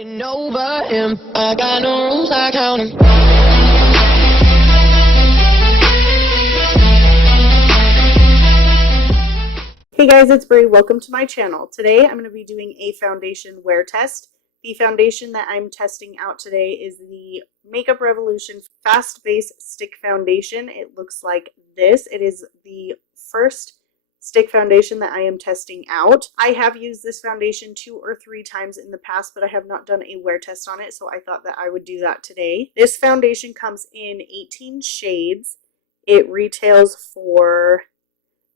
Getting over him. I got no rules, I count 'em. Hey guys, it's Brie. Welcome to my channel. Today I'm going to be doing a foundation wear test. The foundation that I'm testing out today is the Makeup Revolution Fast Base Stick Foundation. It looks like this. It is the first stick foundation that I am testing out. I have used this foundation 2 or 3 times in the past, but I have not done a wear test on it, so I thought that I would do that today. This foundation comes in 18 shades. It retails for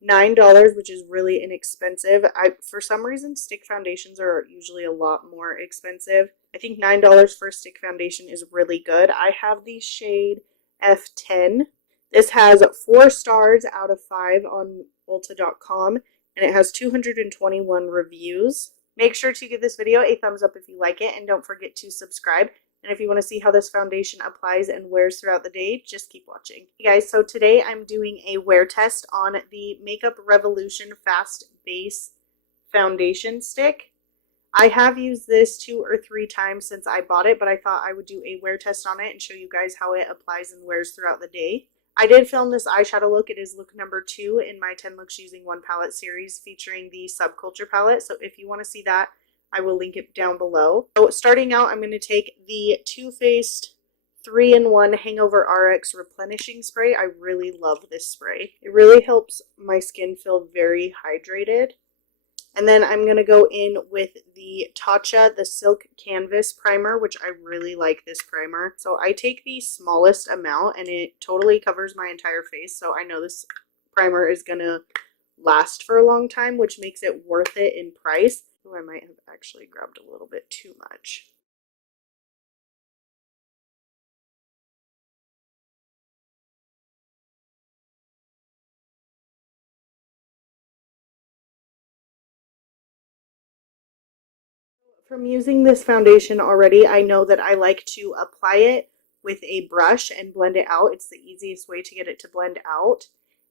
$9, which is really inexpensive. For some reason, stick foundations are usually a lot more expensive. I think $9 for a stick foundation is really good. I have the shade F10. This has 4 stars out of 5 on Ulta.com, and it has 221 reviews. Make sure to give this video a thumbs up if you like it, and don't forget to subscribe. And if you want to see how this foundation applies and wears throughout the day, just keep watching. Hey guys, so today I'm doing a wear test on the Makeup Revolution Fast Base Foundation Stick. I have used this 2 or 3 times since I bought it, but I thought I would do a wear test on it and show you guys how it applies and wears throughout the day. I did film this eyeshadow look. It is look number 2 in my 10 looks using 1 palette series featuring the Subculture palette. So if you want to see that, I will link it down below. So starting out, I'm going to take the Too Faced 3-in-1 Hangover RX Replenishing Spray. I really love this spray. It really helps my skin feel very hydrated. And then I'm going to go in with the Tatcha, the Silk Canvas Primer, which I really like this primer. So I take the smallest amount and it totally covers my entire face. So I know this primer is going to last for a long time, which makes it worth it in price. Oh, I might have actually grabbed a little bit too much. From using this foundation already, I know that I like to apply it with a brush and blend it out. It's the easiest way to get it to blend out.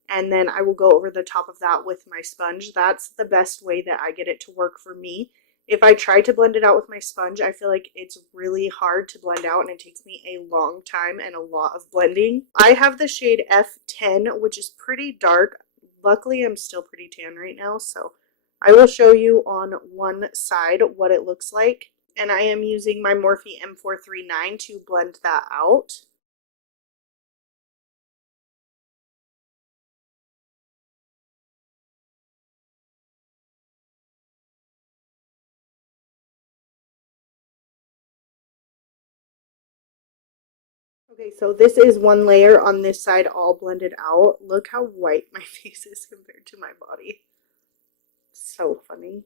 And then I will go over the top of that with my sponge. That's the best way that I get it to work for me. If I try to blend it out with my sponge, I feel like it's really hard to blend out and it takes me a long time and a lot of blending. I have the shade F10, which is pretty dark. Luckily, I'm still pretty tan right now, so I will show you on one side what it looks like. And I am using my Morphe M439 to blend that out. Okay, so this is one layer on this side all blended out. Look how white my face is compared to my body. So funny.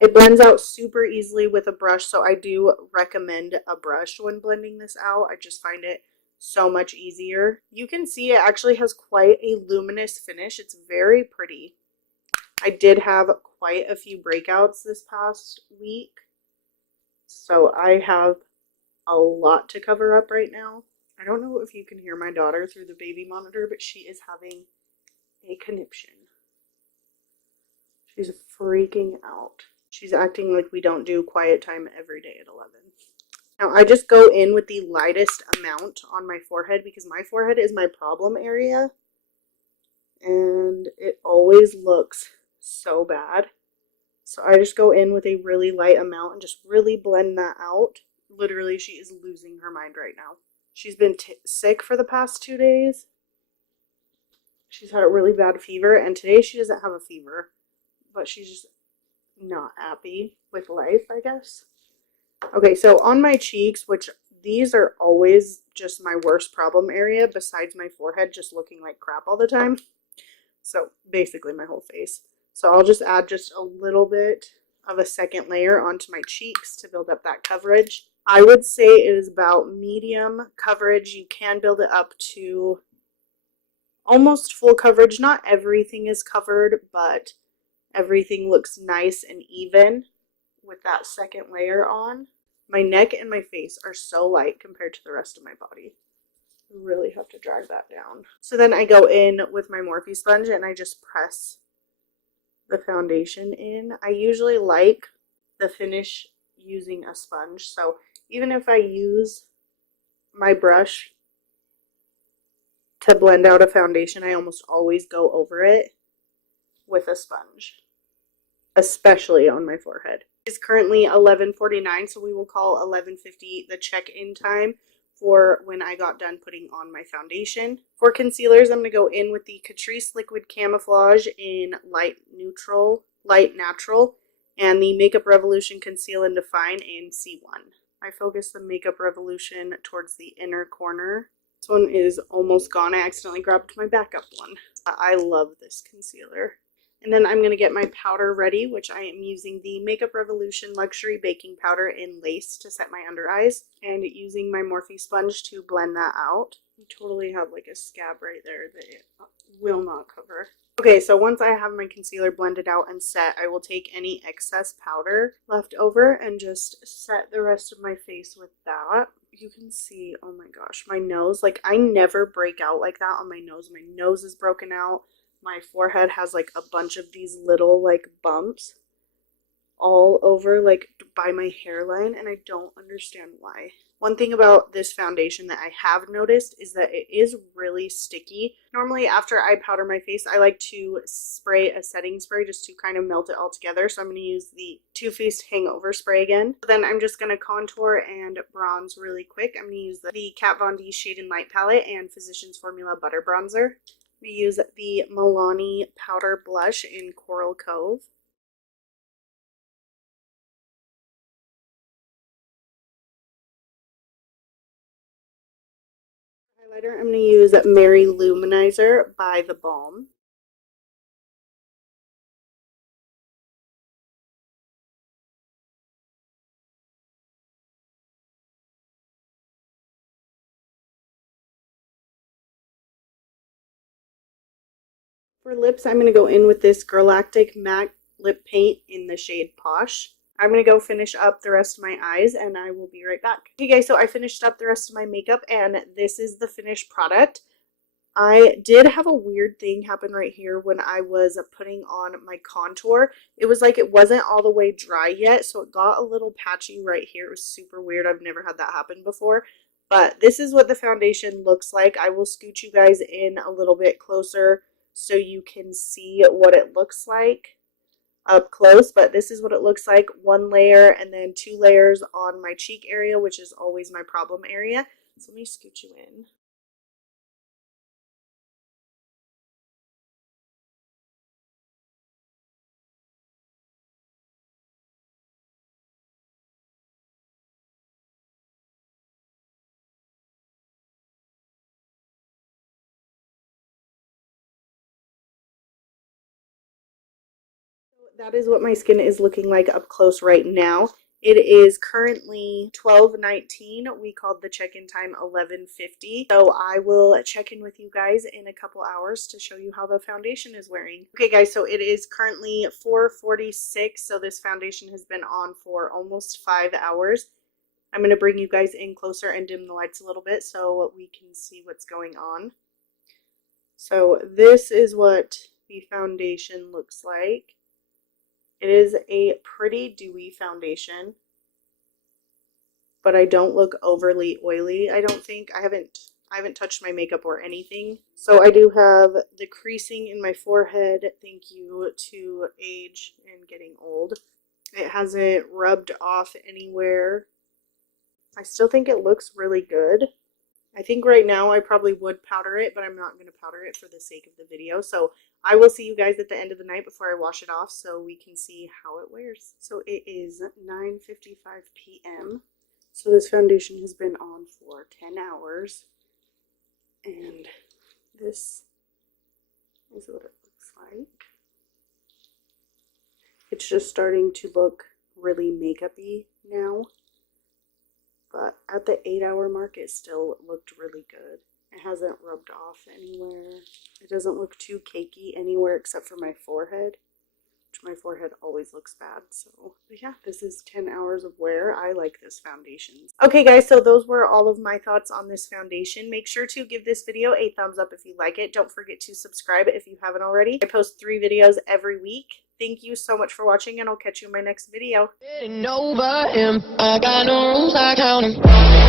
It blends out super easily with a brush, so I do recommend a brush when blending this out. I just find it so much easier. You can see it actually has quite a luminous finish. It's very pretty. I did have quite a few breakouts this past week, so I have a lot to cover up right now. I don't know if you can hear my daughter through the baby monitor, but she is having a conniption. She's freaking out. She's acting like we don't do quiet time every day at 11. Now I just go in with the lightest amount on my forehead because my forehead is my problem area. And it always looks so bad. So I just go in with a really light amount and just really blend that out. Literally, she is losing her mind right now. She's been sick for the past 2 days. She's had a really bad fever, and today she doesn't have a fever, but she's just not happy with life, I guess. Okay, so on my cheeks, which these are always just my worst problem area besides my forehead just looking like crap all the time. So basically my whole face. So I'll just add just a little bit of a second layer onto my cheeks to build up that coverage. I would say it is about medium coverage. You can build it up to almost full coverage. Not everything is covered, but everything looks nice and even with that second layer on. My neck and my face are so light compared to the rest of my body. I really have to drag that down. So then I go in with my Morphe sponge and I just press the foundation in. I usually like the finish using a sponge. So even if I use my brush to blend out a foundation, I almost always go over it with a sponge, especially on my forehead. It's currently 11:49, so we will call 11:50 the check-in time for when I got done putting on my foundation. For concealers, I'm going to go in with the Catrice Liquid Camouflage in Light Natural, and the Makeup Revolution Conceal and Define in C1. I focus the Makeup Revolution towards the inner corner. This one is almost gone. I accidentally grabbed my backup one. I love this concealer. And then I'm going to get my powder ready, which I am using the Makeup Revolution Luxury Baking Powder in Lace to set my under eyes, and using my Morphe sponge to blend that out. I totally have like a scab right there that it will not cover. Okay, so once I have my concealer blended out and set, I will take any excess powder left over and just set the rest of my face with that. You can see, oh my gosh, my nose, like I never break out like that on my nose. My nose is broken out. My forehead has like a bunch of these little like bumps all over like by my hairline, and I don't understand why. One thing about this foundation that I have noticed is that it is really sticky. Normally after I powder my face, I like to spray a setting spray just to kind of melt it all together. So I'm going to use the Too Faced Hangover spray again. Then I'm just going to contour and bronze really quick. I'm going to use the Kat Von D Shade and Light palette and Physicians Formula Butter Bronzer. We use the Milani Powder Blush in Coral Cove. Highlighter, I'm going to use Mary Luminizer by The Balm. For lips, I'm going to go in with this Galactic Matte Lip Paint in the shade Posh. I'm going to go finish up the rest of my eyes, and I will be right back. Okay guys, so I finished up the rest of my makeup, and this is the finished product. I did have a weird thing happen right here when I was putting on my contour. It was like it wasn't all the way dry yet, so it got a little patchy right here. It was super weird. I've never had that happen before. But this is what the foundation looks like. I will scoot you guys in a little bit closer so you can see what it looks like up close, but this is what it looks like. One layer and then two layers on my cheek area, which is always my problem area. So let me scoot you in. That is what my skin is looking like up close right now. It is currently 12:19. We called the check-in time 11:50. So I will check in with you guys in a couple hours to show you how the foundation is wearing. Okay guys, so it is currently 4:46. So this foundation has been on for almost 5 hours. I'm going to bring you guys in closer and dim the lights a little bit so we can see what's going on. So this is what the foundation looks like. It is a pretty dewy foundation, but I don't look overly oily. I don't think. I haven't touched my makeup or anything. So I do have the creasing in my forehead. Thank you to age and getting old. It hasn't rubbed off anywhere. I still think it looks really good. I think right now I probably would powder it, but I'm not going to powder it for the sake of the video. So I will see you guys at the end of the night before I wash it off so we can see how it wears. So it is 9:55 p.m. So this foundation has been on for 10 hours. And this is what it looks like. It's just starting to look really makeup-y now. But at the 8-hour mark, it still looked really good. It hasn't rubbed off anywhere. It doesn't look too cakey anywhere except for my forehead, which my forehead always looks bad. So, but yeah, this is 10 hours of wear. I like this foundation. Okay, guys, so those were all of my thoughts on this foundation. Make sure to give this video a thumbs up if you like it. Don't forget to subscribe if you haven't already. I post 3 videos every week. Thank you so much for watching, and I'll catch you in my next video. Getting over him. I got no rules, I count 'em.